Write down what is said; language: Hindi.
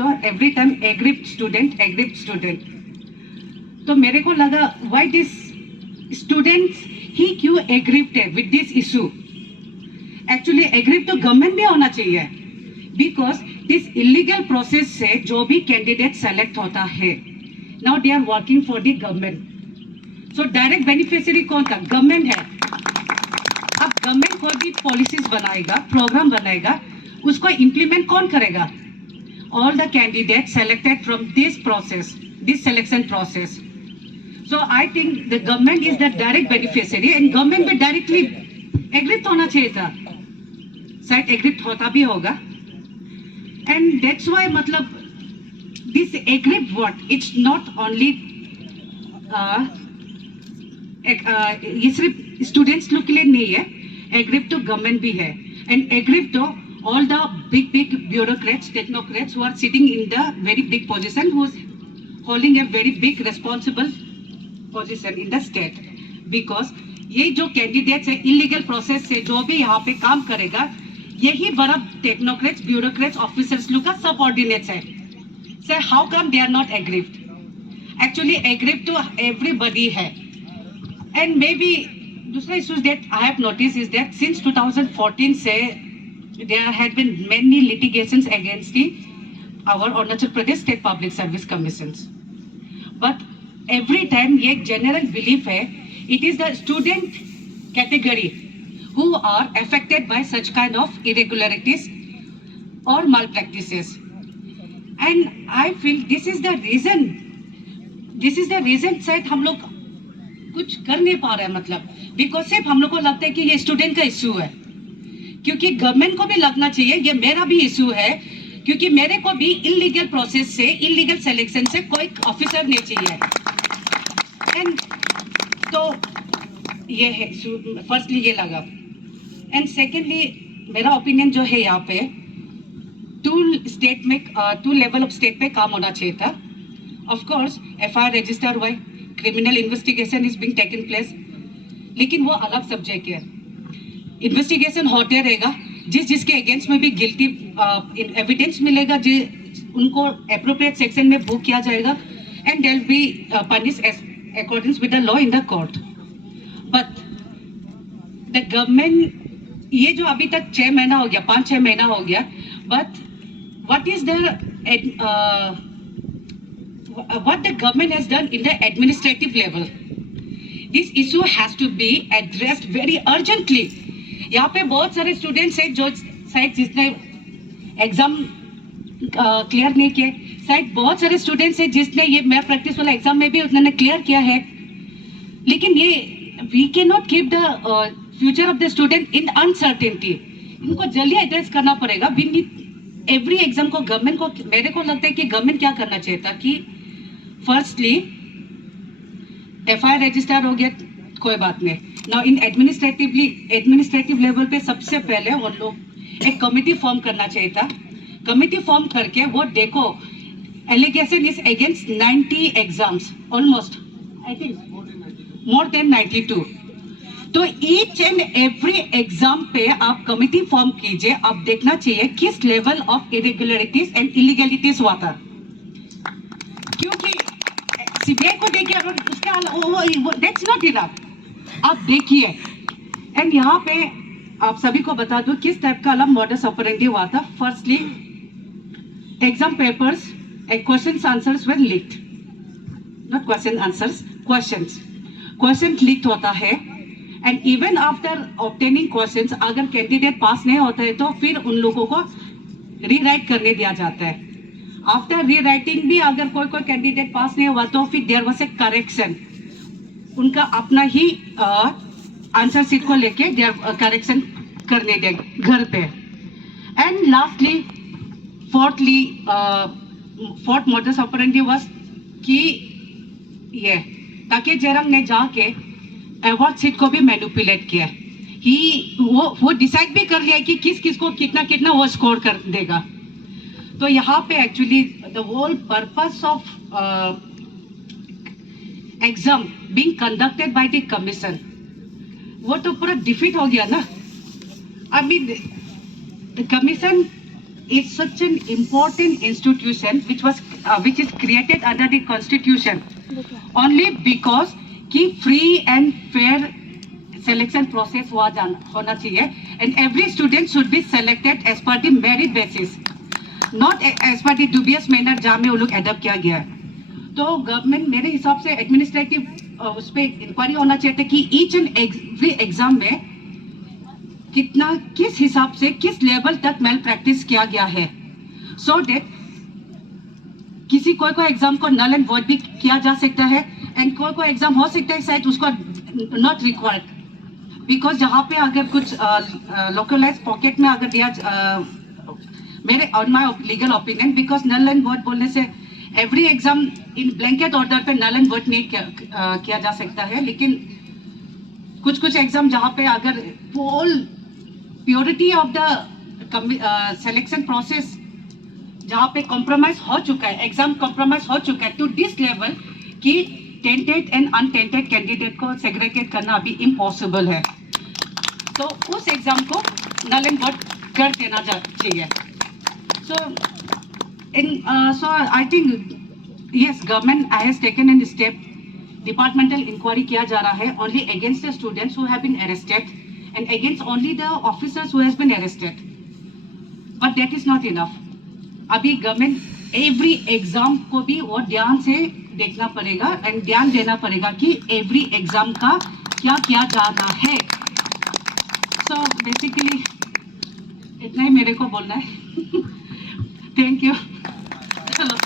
तो एवरी टाइम एग्रिप्ट स्टूडेंट, तो मेरे को लगा व्हाई दिस स्टूडेंट्स ही क्यों एग्रिप्ट है विद दिस इशू। एक्चुअली एग्रिप्ट तो गवर्नमेंट भी होना चाहिए, बिकॉज दिस इलीगल प्रोसेस से जो भी कैंडिडेट सेलेक्ट होता है, now they are working for the government, so direct beneficiary कौन था? गवर्नमेंट है। अब गवर्नमेंट कोई भी पॉलिसीज बनाएगा, प्रोग्राम बनाएगा, उसको इम्प्लीमेंट कौन करेगा? All the candidate selected from this process, this selection process. So I think the government is the direct beneficiary and government में डायरेक्टली एग्रिप्ट होना चाहिए था, शायद एग्रिप्ट होता भी होगा। एंड दैट्स व्हाई मतलब this aggrieved word it's not only ये सिर्फ स्टूडेंट्स लोग के लिए नहीं है, एग्रिप्ट तो गवर्नमेंट भी है। एंड एग्रिप्ट तो all the big bureaucrats, technocrats who are sitting in the very big position, who is holding a very big responsible position in the state, because ये जो कैंडिडेट्स है इलीगल प्रोसेस से जो भी यहाँ पे काम करेगा, यही बड़ा टेक्नोक्रेट्स, ब्यूरोक्रेट्स, ऑफिसर्स लोग का सबऑर्डिनेट्स है। Sir how come they are not aggrieved? Actually aggrieved to everybody है। एंड मे बी दूसरा issues that I have notice is that since 2014 से there had been many litigations against our Arunachal Pradesh State Public Service Commissions, but every time ये general belief है, it is the student category who are affected by such kind of irregularities or malpractices, and I feel this is the reason शायद हम लोग कुछ कर नहीं पा रहे हैं, मतलब बिकॉज सिर्फ हम लोग को लगता है कि ये स्टूडेंट का इश्यू है, क्योंकि गवर्नमेंट को भी लगना चाहिए ये मेरा भी इशू है, क्योंकि मेरे को भी इलीगल प्रोसेस से, इलीगल सिलेक्शन से कोई ऑफिसर नहीं चाहिए। एंड तो ये है फर्स्टली ये लगा। एंड सेकेंडली मेरा ओपिनियन जो है, यहाँ पे टू लेवल ऑफ स्टेट पे काम होना चाहिए था। ऑफ कोर्स FIR रजिस्टर हुआ, criminal investigation is being taken place, लेकिन वो अलग सब्जेक्ट है। इन्वेस्टिगेशन होते रहेगा, जिसके अगेंस्ट में भी गिल्टी एविडेंस मिलेगा, उनको एप्रोप्रिएट सेक्शन में बुक किया जाएगा and they will be punish according with the law in the court. But the government, ये जो अभी तक 6 महीना हो गया, 5-6 महीना हो गया, but what the government has done in the administrative level, this issue has to be addressed very urgently. यहाँ पे बहुत सारे स्टूडेंट्स हैं जो शायद जिसने एग्जाम क्लियर नहीं किए, शायद बहुत सारे स्टूडेंट्स हैं जिसने ये मैथ प्रैक्टिस वाला एग्जाम में भी उन्होंने क्लियर किया है, लेकिन ये we can not keep the future of the student in uncertainty. इनको जल्दी एड्रेस करना पड़ेगा। वी नीड एवरी एग्जाम को गवर्नमेंट को, मेरे को लगता है कि गवर्नमेंट क्या करना चाहिए था कि फर्स्टली FIR रजिस्टर हो गया, कोई बात नहीं, नाउ इन एडमिनिस्ट्रेटिव लेवल पे सबसे पहले वो लोग एक कमिटी फॉर्म करना चाहिए था। कमिटी फॉर्म करके वो देखो, allegation is against 90 exams, almost I think more than 92। तो ईच एंड एवरी एग्जाम पे आप कमिटी फॉर्म कीजिए, आप देखना चाहिए किस लेवल ऑफ इरेगुलरिटीज एंड इलीगलिटीज हुआ था, क्योंकि CBI को देखिए और उसके दैट्स नॉट इनफ, आप देखिए। एंड यहाँ पे आप सभी को बता दूं किस टाइप का अलग मॉडस ऑपरेंडी हुआ था। Firstly exam papers and questions answers were leaked, not question answers, question leaked होता है। And even after obtaining questions, अगर कैंडिडेट पास नहीं होता है तो फिर उन लोगों को रीराइट करने दिया जाता है। आफ्टर रीराइटिंग भी अगर कोई कैंडिडेट पास नहीं हुआ तो फिर देयर वाज ए करेक्शन, उनका अपना ही आंसर शीट को लेके करेक्शन करने दे घर पे। And lastly fourth modus operandi was कि ये ताकि जयराम ने जाके अवार्ड शीट को भी मैनिपुलेट किया, वो डिसाइड भी कर लिया कि किस को कितना वो स्कोर कर देगा। तो यहाँ पे actually the whole purpose of exam being conducted by the commission, वो तो पूरा डिफीट हो गया ना। I mean the commission is such an important institution which is created under the constitution only because कि free and fair selection process होना चाहिए and every student should be selected as per the merit basis, not as per the dubious manner जहाँ में वो लोग एडप्ट किया गया है। तो गवर्नमेंट मेरे हिसाब से एडमिनिस्ट्रेटिव उस पर इंक्वायरी होना चाहिए था कि ईच एंड एवरी एग्जाम में कितना किस हिसाब से किस लेवल तक मेल प्रैक्टिस किया गया है, सो डेट किसी कोई एग्जाम को नल एंड वॉइड भी किया जा सकता है एंड कोई एग्जाम हो सकता है शायद उसको नॉट रिक्वायर्ड बिकॉज जहाँ पे अगर कुछ लोकलाइज पॉकेट में अगर दिया मेरे on my legal opinion because null and void बोलने से every exam in blanket order पे नल एंड वॉइड नहीं किया जा सकता है, लेकिन कुछ एग्जाम जहाँ पे अगर पोल purity of the selection process जहाँ पे कॉम्प्रोमाइज हो चुका है, एग्जाम कॉम्प्रोमाइज हो चुका है टू दिस लेवल कि टेंटेड एंड अनटेंटेड कैंडिडेट को सेग्रीगेट करना अभी इम्पॉसिबल है, तो उस एग्जाम को नल एंड वॉइड कर देना चाहिए। So I think yes, government has taken a step. Departmental inquiry किया जा रहा है only against the students who have been arrested and against only the officers who has been arrested. But that is not enough. अभी गवर्नमेंट एवरी एग्जाम को भी और ध्यान से देखना पड़ेगा एंड ध्यान देना पड़ेगा कि एवरी एग्जाम का क्या किया जा रहा है। सो बेसिकली इतना ही मेरे को बोलना है। Thank you. चलो।